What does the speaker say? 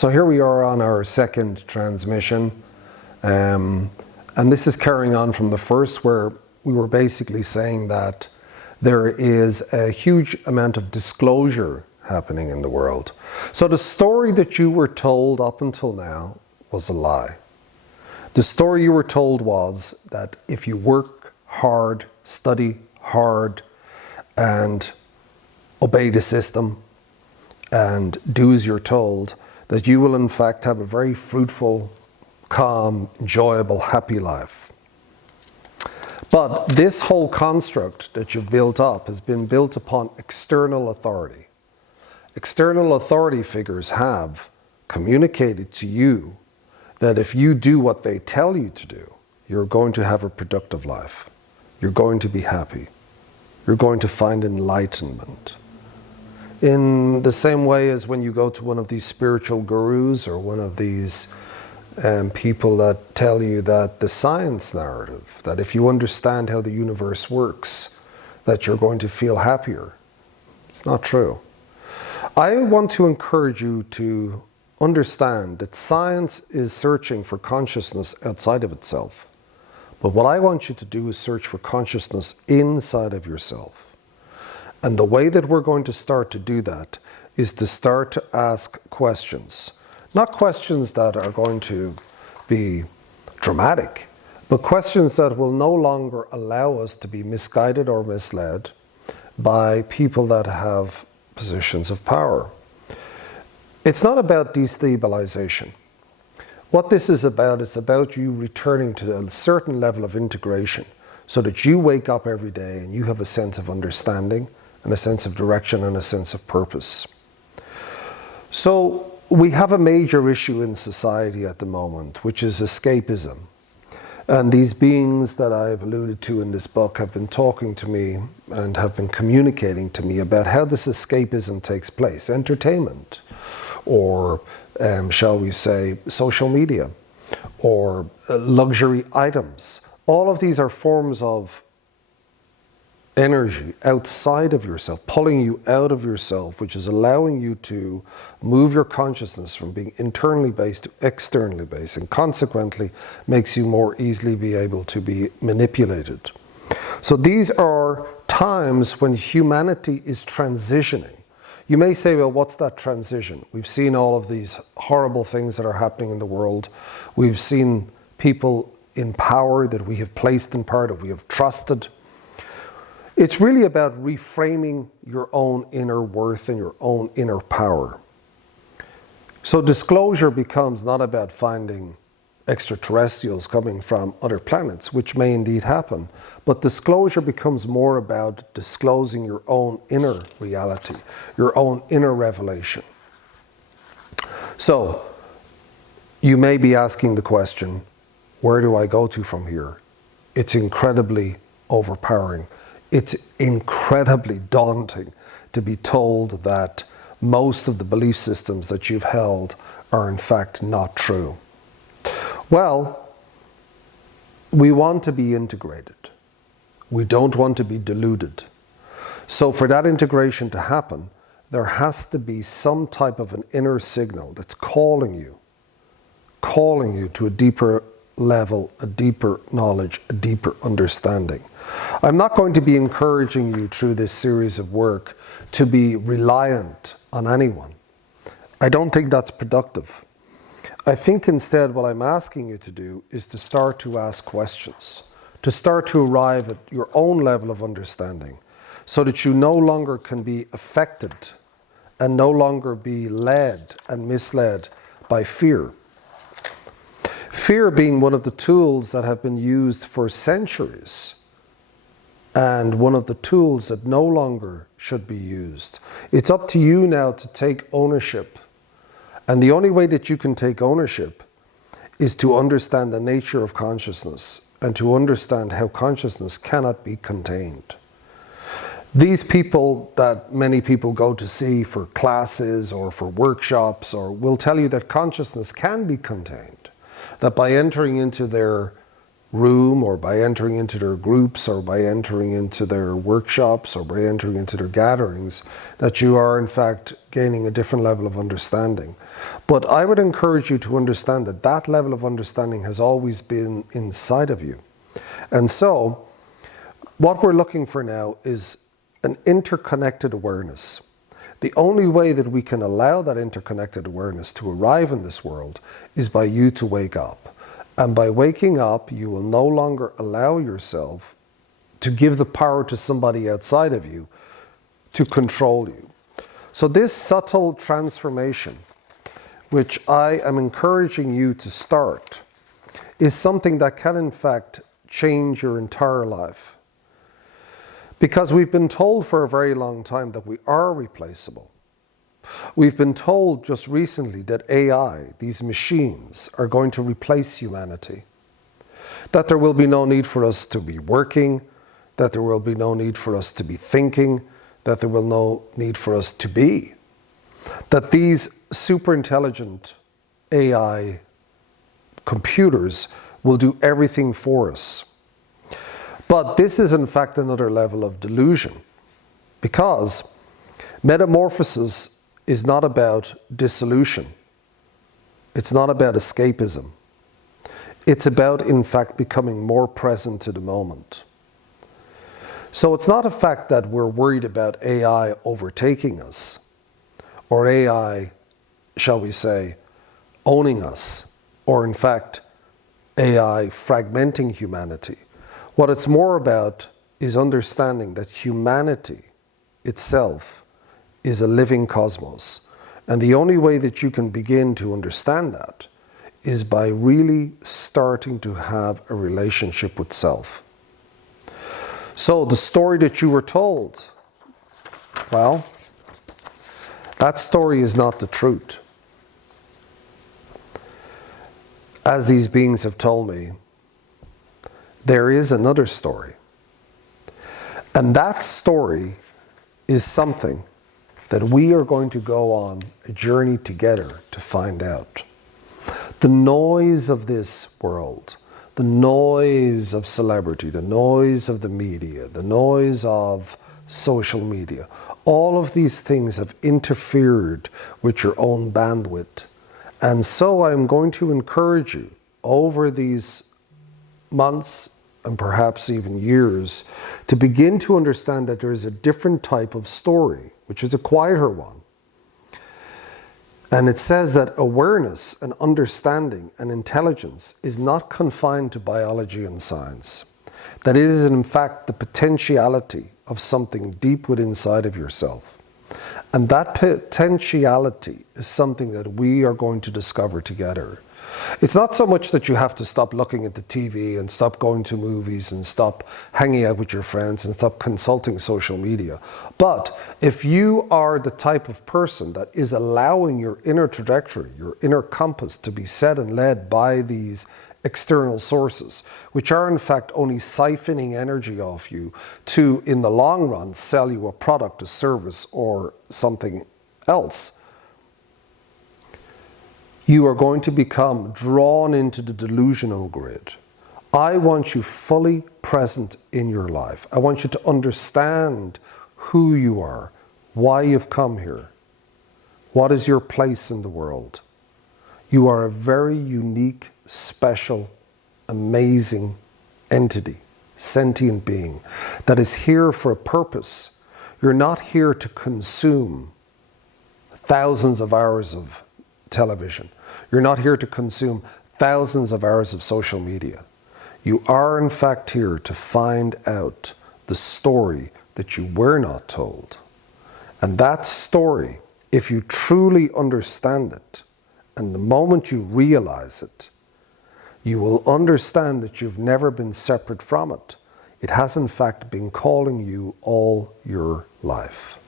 So here we are on our second transmission, and this is carrying on from the first, where we were basically saying that there is a huge amount of disclosure happening in the world. So the story that you were told up until now was a lie. The story you were told was that if you work hard, study hard, and obey the system, and do as you're told, that you will in fact have a very fruitful, calm, enjoyable, happy life. But this whole construct that you've built up has been built upon external authority. External authority figures have communicated to you that if you do what they tell you to do, you're going to have a productive life. You're going to be happy. You're going to find enlightenment. In the same way as when you go to one of these spiritual gurus or one of these people that tell you that the science narrative, that if you understand how the universe works, that you're going to feel happier. It's not true. I want to encourage you to understand that science is searching for consciousness outside of itself. But what I want you to do is search for consciousness inside of yourself. And the way that we're going to start to do that is to start to ask questions. Not questions that are going to be dramatic, but questions that will no longer allow us to be misguided or misled by people that have positions of power. It's not about destabilization. What this is about, it's about you returning to a certain level of integration so that you wake up every day and you have a sense of understanding and a sense of direction and a sense of purpose. So we have a major issue in society at the moment, which is escapism. And these beings that I've alluded to in this book have been talking to me and have been communicating to me about how this escapism takes place. Entertainment, or shall we say social media, or luxury items. All of these are forms of energy outside of yourself, pulling you out of yourself, which is allowing you to move your consciousness from being internally based to externally based, and consequently makes you more easily be able to be manipulated. So these are times when humanity is transitioning. You may say, well, what's that transition? We've seen all of these horrible things that are happening in the world. We've seen people in power that we have placed in power, that we have trusted. It's really about reframing your own inner worth and your own inner power. So disclosure becomes not about finding extraterrestrials coming from other planets, which may indeed happen, but disclosure becomes more about disclosing your own inner reality, your own inner revelation. So you may be asking the question, where do I go to from here? It's incredibly overpowering. It's incredibly daunting to be told that most of the belief systems that you've held are in fact not true. Well, we want to be integrated. We don't want to be deluded. So for that integration to happen, there has to be some type of an inner signal that's calling you to a deeper level, a deeper knowledge, a deeper understanding. I'm not going to be encouraging you through this series of work to be reliant on anyone. I don't think that's productive. I think instead what I'm asking you to do is to start to ask questions, to start to arrive at your own level of understanding, so that you no longer can be affected and no longer be led and misled by fear. Fear being one of the tools that have been used for centuries, and one of the tools that no longer should be used. It's up to you now to take ownership. And the only way that you can take ownership is to understand the nature of consciousness and to understand how consciousness cannot be contained. These people that many people go to see for classes or for workshops will tell you that consciousness can be contained, that by entering into their room or by entering into their groups or by entering into their workshops or by entering into their gatherings, that you are in fact gaining a different level of understanding. But I would encourage you to understand that that level of understanding has always been inside of you. And so what we're looking for now is an interconnected awareness. The only way that we can allow that interconnected awareness to arrive in this world is by you to wake up. And by waking up, you will no longer allow yourself to give the power to somebody outside of you to control you. So this subtle transformation, which I am encouraging you to start, is something that can in fact change your entire life. Because we've been told for a very long time that we are replaceable. We've been told just recently that AI, these machines, are going to replace humanity. That there will be no need for us to be working, that there will be no need for us to be thinking, that there will no need for us to be. That these super intelligent AI computers will do everything for us. But this is in fact another level of delusion, because metamorphosis is not about dissolution. It's not about escapism. It's about, in fact, becoming more present to the moment. So it's not a fact that we're worried about AI overtaking us, or AI, shall we say, owning us, or in fact, AI fragmenting humanity. What it's more about is understanding that humanity itself is a living cosmos. And the only way that you can begin to understand that is by really starting to have a relationship with self. So the story that you were told, well, that story is not the truth. As these beings have told me, there is another story. And that story is something that we are going to go on a journey together to find out. The noise of this world, the noise of celebrity, the noise of the media, the noise of social media, all of these things have interfered with your own bandwidth. And so I'm going to encourage you over these months and perhaps even years to begin to understand that there is a different type of story, which is a quieter one. And it says that awareness and understanding and intelligence is not confined to biology and science. That it is in fact the potentiality of something deep within inside of yourself. And that potentiality is something that we are going to discover together. It's not so much that you have to stop looking at the TV and stop going to movies and stop hanging out with your friends and stop consulting social media. But if you are the type of person that is allowing your inner trajectory, your inner compass to be set and led by these external sources, which are in fact only siphoning energy off you to, in the long run, sell you a product, a service, or something else, you are going to become drawn into the delusional grid. I want you fully present in your life. I want you to understand who you are, why you've come here, what is your place in the world. You are a very unique, special, amazing entity, sentient being that is here for a purpose. You're not here to consume thousands of hours of television. You're not here to consume thousands of hours of social media. You are in fact here to find out the story that you were not told. And that story, if you truly understand it, and the moment you realize it, you will understand that you've never been separate from it. It has in fact been calling you all your life.